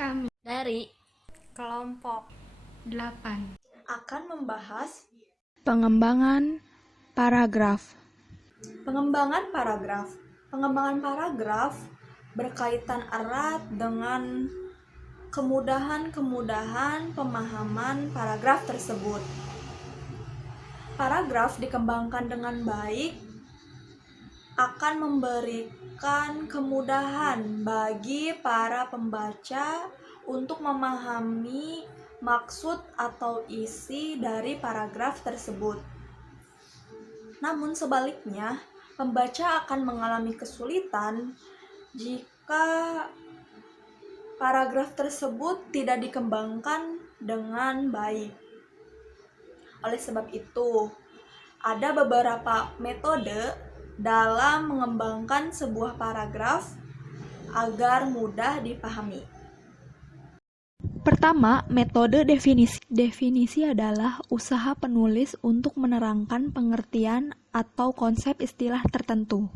Kami dari kelompok 8 akan membahas pengembangan paragraf. Pengembangan paragraf berkaitan erat dengan kemudahan pemahaman paragraf tersebut. Paragraf dikembangkan dengan baik akan memberikan kemudahan bagi para pembaca untuk memahami maksud atau isi dari paragraf tersebut. Namun sebaliknya, pembaca akan mengalami kesulitan jika paragraf tersebut tidak dikembangkan dengan baik. Oleh sebab itu, ada beberapa metode dalam mengembangkan sebuah paragraf agar mudah dipahami. Pertama, metode definisi. Definisi adalah usaha penulis untuk menerangkan pengertian atau konsep istilah tertentu.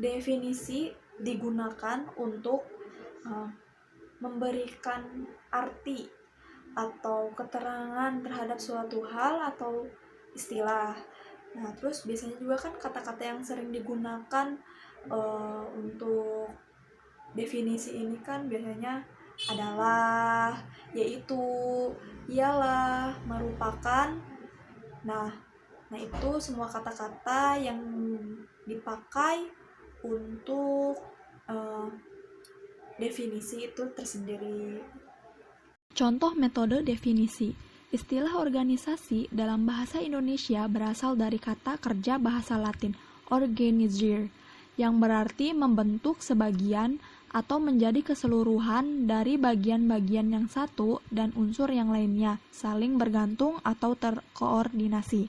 Definisi digunakan untuk memberikan arti atau keterangan terhadap suatu hal atau istilah. Nah, terus biasanya juga kan kata-kata yang sering digunakan untuk definisi ini kan biasanya adalah, yaitu, ialah, merupakan. Nah itu semua kata-kata yang dipakai untuk definisi itu tersendiri. Contoh metode definisi. Istilah organisasi dalam bahasa Indonesia berasal dari kata kerja bahasa Latin organizere, yang berarti membentuk sebagian atau menjadi keseluruhan dari bagian-bagian yang satu dan unsur yang lainnya, saling bergantung atau terkoordinasi.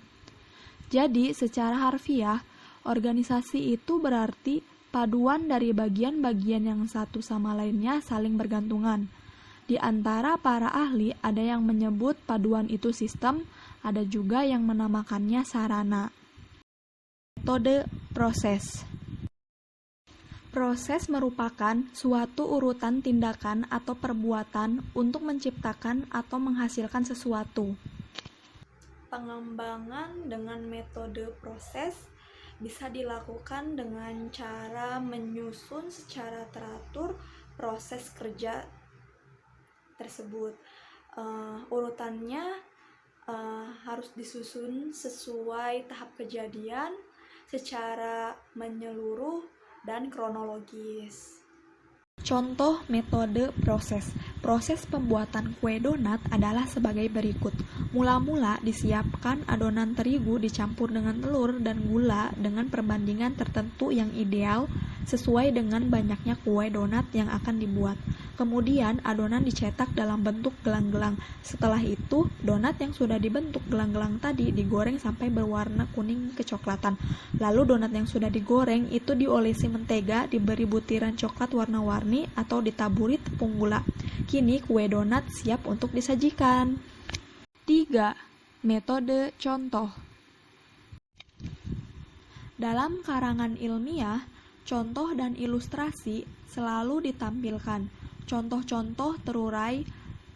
Jadi, secara harfiah, organisasi itu berarti paduan dari bagian-bagian yang satu sama lainnya saling bergantungan. Di antara para ahli, ada yang menyebut paduan itu sistem, ada juga yang menamakannya sarana. Metode proses. Proses merupakan suatu urutan tindakan atau perbuatan untuk menciptakan atau menghasilkan sesuatu. Pengembangan dengan metode proses bisa dilakukan dengan cara menyusun secara teratur proses kerja tersebut. Urutannya harus disusun sesuai tahap kejadian secara menyeluruh dan kronologis. Contoh metode proses. Proses pembuatan kue donat adalah sebagai berikut. Mula-mula disiapkan adonan terigu dicampur dengan telur dan gula dengan perbandingan tertentu yang ideal sesuai dengan banyaknya kue donat yang akan dibuat. Kemudian adonan dicetak dalam bentuk gelang-gelang. Setelah itu, donat yang sudah dibentuk gelang-gelang tadi digoreng sampai berwarna kuning kecoklatan. Lalu donat yang sudah digoreng itu diolesi mentega, diberi butiran coklat warna-warni atau ditaburi tepung gula. Kini kue donat siap untuk disajikan. 3. Metode contoh. Dalam karangan ilmiah, contoh dan ilustrasi selalu ditampilkan. Contoh-contoh terurai,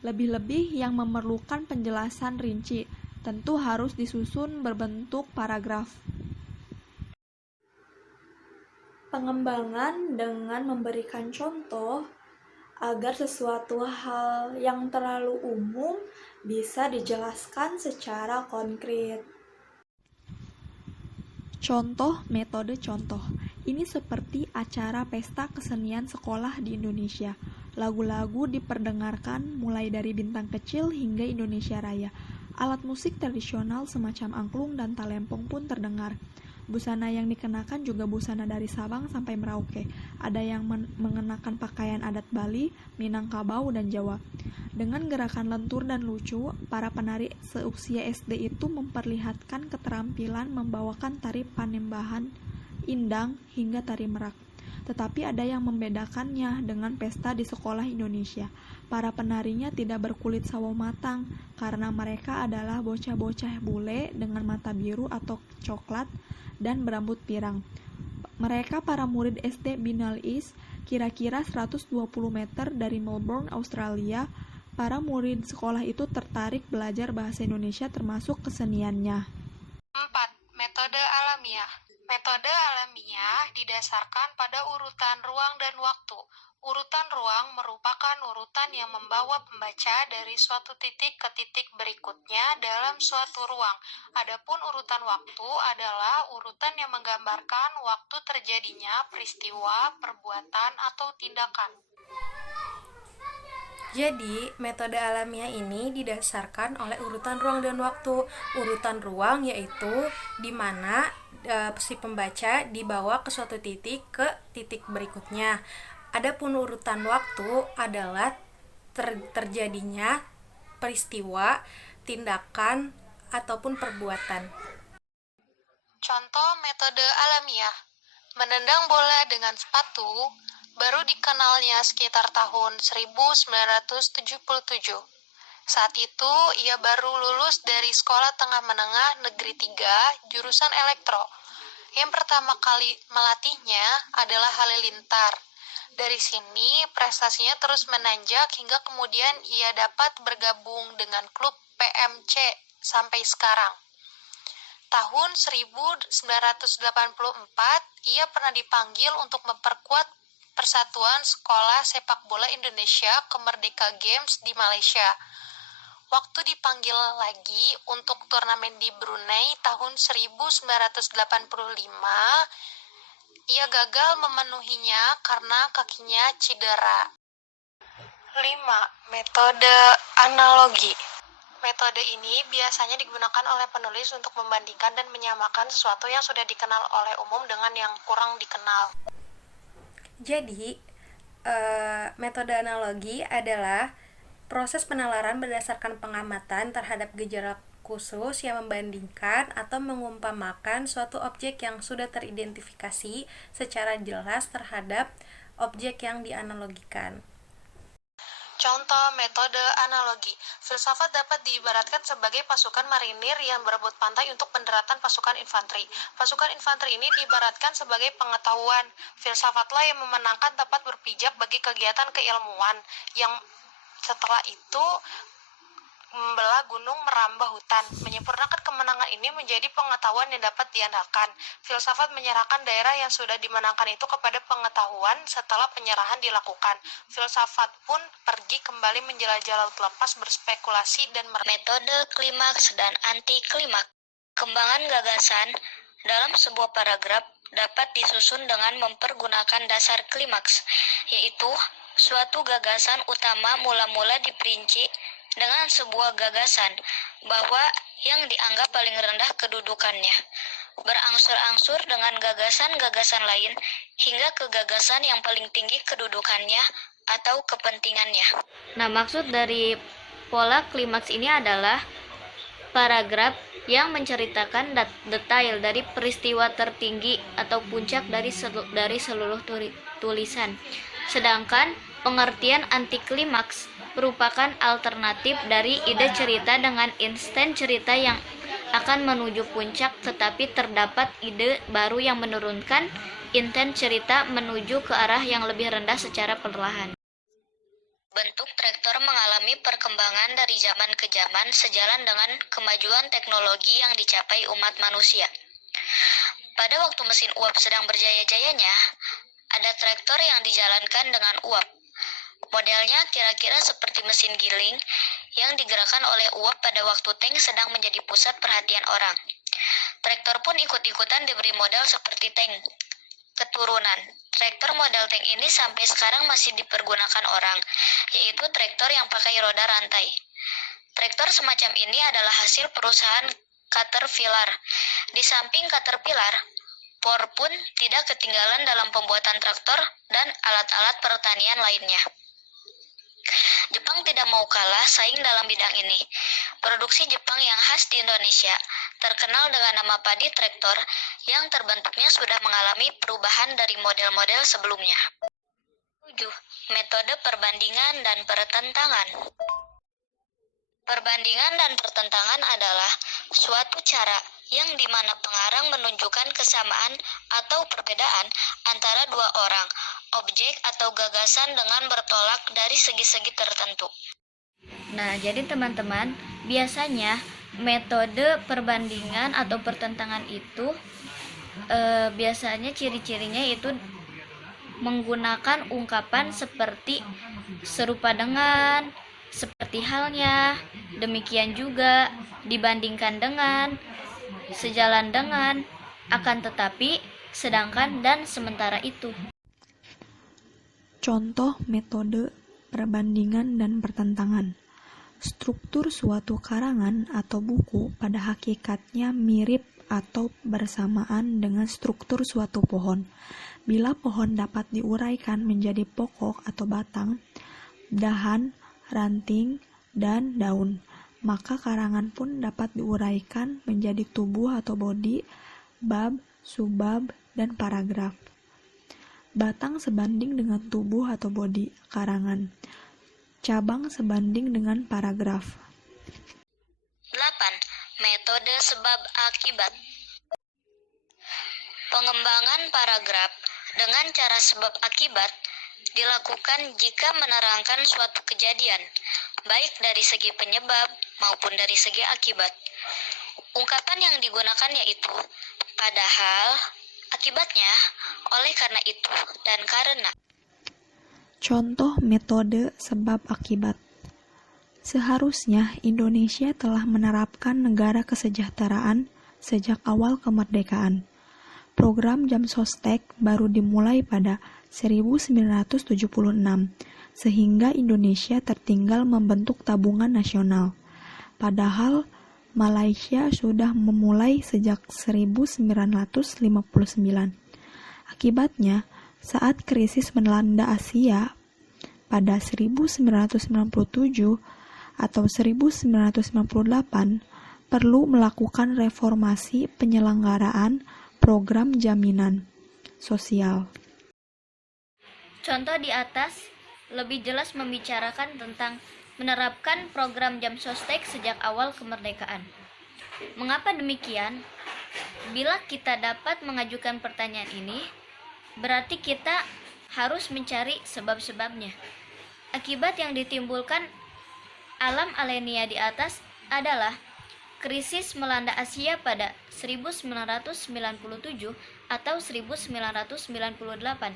lebih-lebih yang memerlukan penjelasan rinci, tentu harus disusun berbentuk paragraf. Pengembangan dengan memberikan contoh agar sesuatu hal yang terlalu umum bisa dijelaskan secara konkret. Contoh metode contoh. Ini seperti acara pesta kesenian sekolah di Indonesia. Lagu-lagu diperdengarkan mulai dari Bintang Kecil hingga Indonesia Raya. Alat musik tradisional semacam angklung dan talempong pun terdengar. Busana yang dikenakan juga busana dari Sabang sampai Merauke. Ada yang mengenakan pakaian adat Bali, Minangkabau, dan Jawa. Dengan gerakan lentur dan lucu, para penari seusia SD itu memperlihatkan keterampilan membawakan tari Panembahan, Indang, hingga tari Merak. Tetapi ada yang membedakannya dengan pesta di sekolah Indonesia. Para penarinya tidak berkulit sawo matang, karena mereka adalah bocah-bocah bule dengan mata biru atau coklat dan berambut pirang. Mereka para murid SD Binal East, kira-kira 120 meter dari Melbourne, Australia. Para murid sekolah itu tertarik belajar bahasa Indonesia termasuk keseniannya. 4. Metode alamiah. Metode alamiah didasarkan pada urutan ruang dan waktu. Urutan ruang merupakan urutan yang membawa pembaca dari suatu titik ke titik berikutnya dalam suatu ruang. Adapun urutan waktu adalah urutan yang menggambarkan waktu terjadinya peristiwa, perbuatan, atau tindakan. Jadi, metode alamiah ini didasarkan oleh urutan ruang dan waktu. Urutan ruang yaitu di mana si pembaca dibawa ke suatu titik ke titik berikutnya. Adapun urutan waktu adalah terjadinya peristiwa, tindakan, ataupun perbuatan. Contoh metode alamiah. Menendang bola dengan sepatu baru dikenalnya sekitar tahun 1977. Saat itu, ia baru lulus dari Sekolah Tengah Menengah Negeri 3, jurusan elektro. Yang pertama kali melatihnya adalah Halilintar. Dari sini, prestasinya terus menanjak hingga kemudian ia dapat bergabung dengan klub PMC sampai sekarang. Tahun 1984, ia pernah dipanggil untuk memperkuat Persatuan Sekolah Sepak Bola Indonesia ke Merdeka Games di Malaysia. Waktu dipanggil lagi untuk turnamen di Brunei tahun 1985, ia gagal memenuhinya karena kakinya cedera. 5. Metode analogi. Metode ini biasanya digunakan oleh penulis untuk membandingkan dan menyamakan sesuatu yang sudah dikenal oleh umum dengan yang kurang dikenal. Jadi, metode analogi adalah proses penalaran berdasarkan pengamatan terhadap gejala khusus yang membandingkan atau mengumpamakan suatu objek yang sudah teridentifikasi secara jelas terhadap objek yang dianalogikan. Contoh metode analogi. Filsafat dapat diibaratkan sebagai pasukan marinir yang berebut pantai untuk pendaratan pasukan infanteri. Pasukan infanteri ini diibaratkan sebagai pengetahuan. Filsafatlah yang memenangkan tempat berpijak bagi kegiatan keilmuan, yang setelah itu membelah gunung, merambah hutan. Menyempurnakan kemenangan ini menjadi pengetahuan yang dapat diandalkan. Filsafat menyerahkan daerah yang sudah dimenangkan itu kepada pengetahuan setelah penyerahan dilakukan. Filsafat pun pergi kembali menjelajah laut lepas, berspekulasi dan Metode klimaks dan anti klimaks. Kembangan gagasan dalam sebuah paragraf dapat disusun dengan mempergunakan dasar klimaks, yaitu suatu gagasan utama mula-mula diperinci dengan sebuah gagasan bahwa yang dianggap paling rendah kedudukannya, berangsur-angsur dengan gagasan-gagasan lain hingga ke gagasan yang paling tinggi kedudukannya atau kepentingannya. Nah, maksud dari pola klimaks ini adalah paragraf yang menceritakan detail dari peristiwa tertinggi atau puncak dari seluruh tulisan. Sedangkan pengertian anti klimaks merupakan alternatif dari ide cerita dengan instan cerita yang akan menuju puncak, tetapi terdapat ide baru yang menurunkan intent cerita menuju ke arah yang lebih rendah secara perlahan. Bentuk traktor mengalami perkembangan dari zaman ke zaman sejalan dengan kemajuan teknologi yang dicapai umat manusia. Pada waktu mesin uap sedang berjaya-jayanya, ada traktor yang dijalankan dengan uap. Modelnya kira-kira seperti mesin giling yang digerakkan oleh uap pada waktu tank sedang menjadi pusat perhatian orang. Traktor pun ikut-ikutan diberi model seperti tank. Keturunan traktor model tank ini sampai sekarang masih dipergunakan orang, yaitu traktor yang pakai roda rantai. Traktor semacam ini adalah hasil perusahaan Caterpillar. Di samping Caterpillar, Ford pun tidak ketinggalan dalam pembuatan traktor dan alat-alat pertanian lainnya. Jepang tidak mau kalah saing dalam bidang ini. Produksi Jepang yang khas di Indonesia terkenal dengan nama padi traktor yang terbentuknya sudah mengalami perubahan dari model-model sebelumnya. 7. Metode perbandingan dan pertentangan. Perbandingan dan pertentangan adalah suatu cara yang dimana pengarang menunjukkan kesamaan atau perbedaan antara dua orang, objek atau gagasan dengan bertolak dari segi-segi tertentu. Nah, jadi teman-teman, biasanya metode perbandingan atau pertentangan itu biasanya ciri-cirinya itu menggunakan ungkapan seperti serupa dengan, seperti halnya, demikian juga, dibandingkan dengan, sejalan dengan, akan tetapi, sedangkan, dan sementara itu. Contoh metode perbandingan dan pertentangan. Struktur suatu karangan atau buku pada hakikatnya mirip atau bersamaan dengan struktur suatu pohon. Bila pohon dapat diuraikan menjadi pokok atau batang, dahan, ranting, dan daun, maka karangan pun dapat diuraikan menjadi tubuh atau bodi, bab, subbab, dan paragraf. Batang sebanding dengan tubuh atau bodi karangan. Cabang sebanding dengan paragraf. 8. Metode sebab akibat. Pengembangan paragraf dengan cara sebab akibat dilakukan jika menerangkan suatu kejadian, baik dari segi penyebab maupun dari segi akibat. Ungkapan yang digunakan yaitu padahal, akibatnya, oleh karena itu, dan karena. Contoh metode sebab akibat. Seharusnya Indonesia telah menerapkan negara kesejahteraan sejak awal kemerdekaan. Program Jam Sostek baru dimulai pada 1976, sehingga Indonesia tertinggal membentuk tabungan nasional. Padahal Malaysia sudah memulai sejak 1959. Akibatnya, saat krisis melanda Asia pada 1997 atau 1998, perlu melakukan reformasi penyelenggaraan program jaminan sosial. Contoh di atas lebih jelas membicarakan tentang menerapkan program Jam Sostek sejak awal kemerdekaan. Mengapa demikian? Bila kita dapat mengajukan pertanyaan ini, berarti kita harus mencari sebab-sebabnya. Akibat yang ditimbulkan alam alenia di atas adalah krisis melanda Asia pada 1997 atau 1998.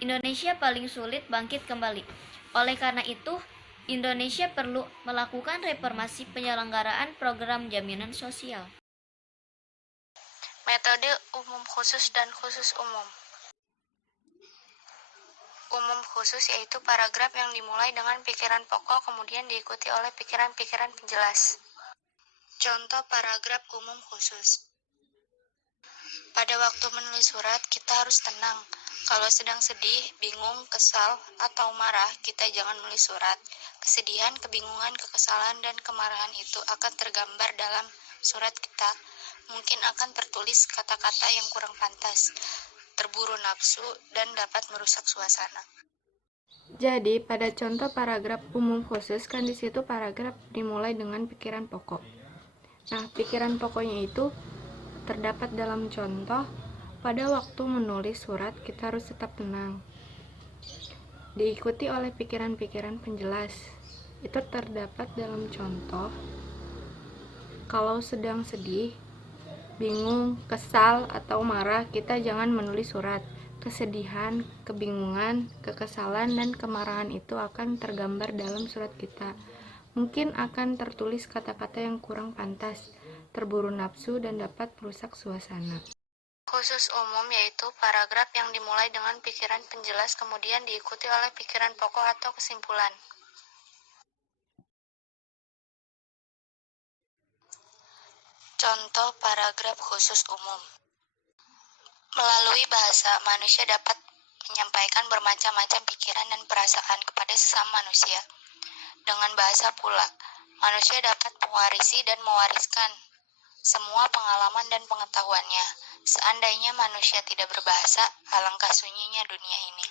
Indonesia paling sulit bangkit kembali. Oleh karena itu, Indonesia perlu melakukan reformasi penyelenggaraan program jaminan sosial. Metode umum khusus dan khusus umum. Umum khusus yaitu paragraf yang dimulai dengan pikiran pokok kemudian diikuti oleh pikiran-pikiran penjelas. Contoh paragraf umum khusus. Pada waktu menulis surat, kita harus tenang. Kalau sedang sedih, bingung, kesal, atau marah, kita jangan menulis surat. Kesedihan, kebingungan, kekesalan, dan kemarahan itu akan tergambar dalam surat kita. Mungkin akan tertulis kata-kata yang kurang pantas, terburu nafsu, dan dapat merusak suasana. Jadi, pada contoh paragraf umum khusus kan di situ paragraf dimulai dengan pikiran pokok. Nah, pikiran pokoknya itu terdapat dalam contoh, pada waktu menulis surat kita harus tetap tenang. Diikuti oleh pikiran-pikiran penjelas. Itu terdapat dalam contoh, kalau sedang sedih, bingung, kesal, atau marah, kita jangan menulis surat. Kesedihan, kebingungan, kekesalan, dan kemarahan itu akan tergambar dalam surat kita. Mungkin akan tertulis kata-kata yang kurang pantas, terburu nafsu, dan dapat merusak suasana. Khusus umum yaitu paragraf yang dimulai dengan pikiran penjelas kemudian diikuti oleh pikiran pokok atau kesimpulan. Contoh paragraf khusus umum. Melalui bahasa, manusia dapat menyampaikan bermacam-macam pikiran dan perasaan kepada sesama manusia. Dengan bahasa pula, manusia dapat mewarisi dan mewariskan semua pengalaman dan pengetahuannya. Seandainya manusia tidak berbahasa, alangkah sunyinya dunia ini.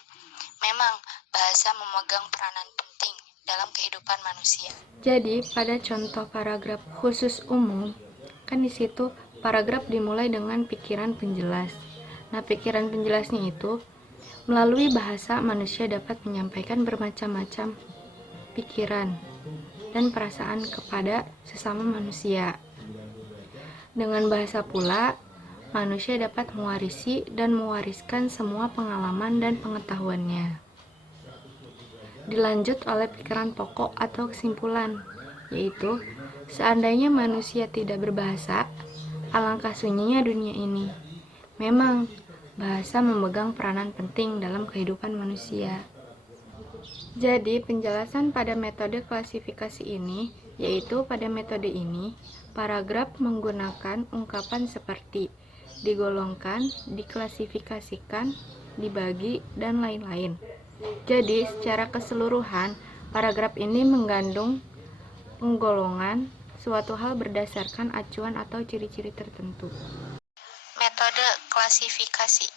Memang, bahasa memegang peranan penting dalam kehidupan manusia. Jadi, pada contoh paragraf khusus umum, kan di situ Paragraf dimulai dengan pikiran penjelas. Nah, pikiran penjelasnya itu, melalui bahasa manusia dapat menyampaikan bermacam-macam pikiran dan perasaan kepada sesama manusia. Dengan bahasa pula, manusia dapat mewarisi dan mewariskan semua pengalaman dan pengetahuannya. Dilanjut oleh pikiran pokok atau kesimpulan, yaitu seandainya manusia tidak berbahasa, alangkah sunyinya dunia ini. Memang, bahasa memegang peranan penting dalam kehidupan manusia. Jadi, penjelasan pada metode klasifikasi ini, yaitu pada metode ini, paragraf menggunakan ungkapan seperti digolongkan, diklasifikasikan, dibagi, dan lain-lain. Jadi, secara keseluruhan, paragraf ini mengandung penggolongan suatu hal berdasarkan acuan atau ciri-ciri tertentu. Metode klasifikasi.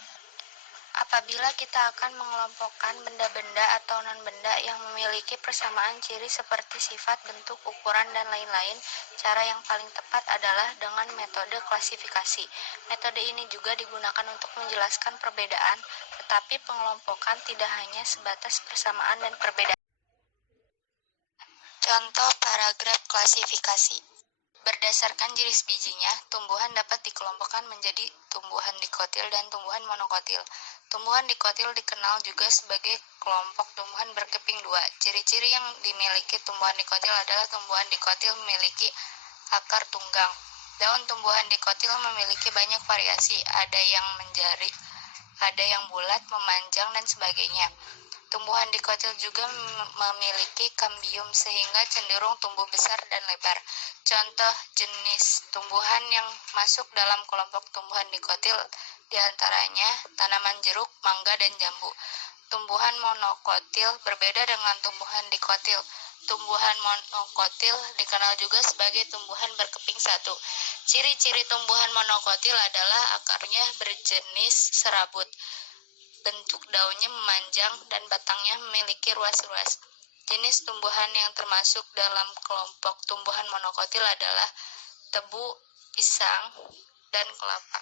Apabila kita akan mengelompokkan benda-benda atau non-benda yang memiliki persamaan ciri seperti sifat, bentuk, ukuran, dan lain-lain, cara yang paling tepat adalah dengan metode klasifikasi. Metode ini juga digunakan untuk menjelaskan perbedaan, tetapi pengelompokan tidak hanya sebatas persamaan dan perbedaan. Contoh paragraf klasifikasi. Berdasarkan jenis bijinya, tumbuhan dapat dikelompokkan menjadi tumbuhan dikotil dan tumbuhan monokotil. Tumbuhan dikotil dikenal juga sebagai kelompok tumbuhan berkeping dua. Ciri-ciri yang dimiliki tumbuhan dikotil adalah tumbuhan dikotil memiliki akar tunggang. Daun tumbuhan dikotil memiliki banyak variasi, ada yang menjari, ada yang bulat, memanjang, dan sebagainya. Tumbuhan dikotil juga memiliki kambium sehingga cenderung tumbuh besar dan lebar. Contoh jenis tumbuhan yang masuk dalam kelompok tumbuhan dikotil diantaranya tanaman jeruk, mangga, dan jambu. Tumbuhan monokotil berbeda dengan tumbuhan dikotil. Tumbuhan monokotil dikenal juga sebagai tumbuhan berkeping satu. Ciri-ciri tumbuhan monokotil adalah akarnya berjenis serabut. Bentuk daunnya memanjang dan batangnya memiliki ruas-ruas. Jenis tumbuhan yang termasuk dalam kelompok tumbuhan monokotil adalah tebu, pisang, dan kelapa.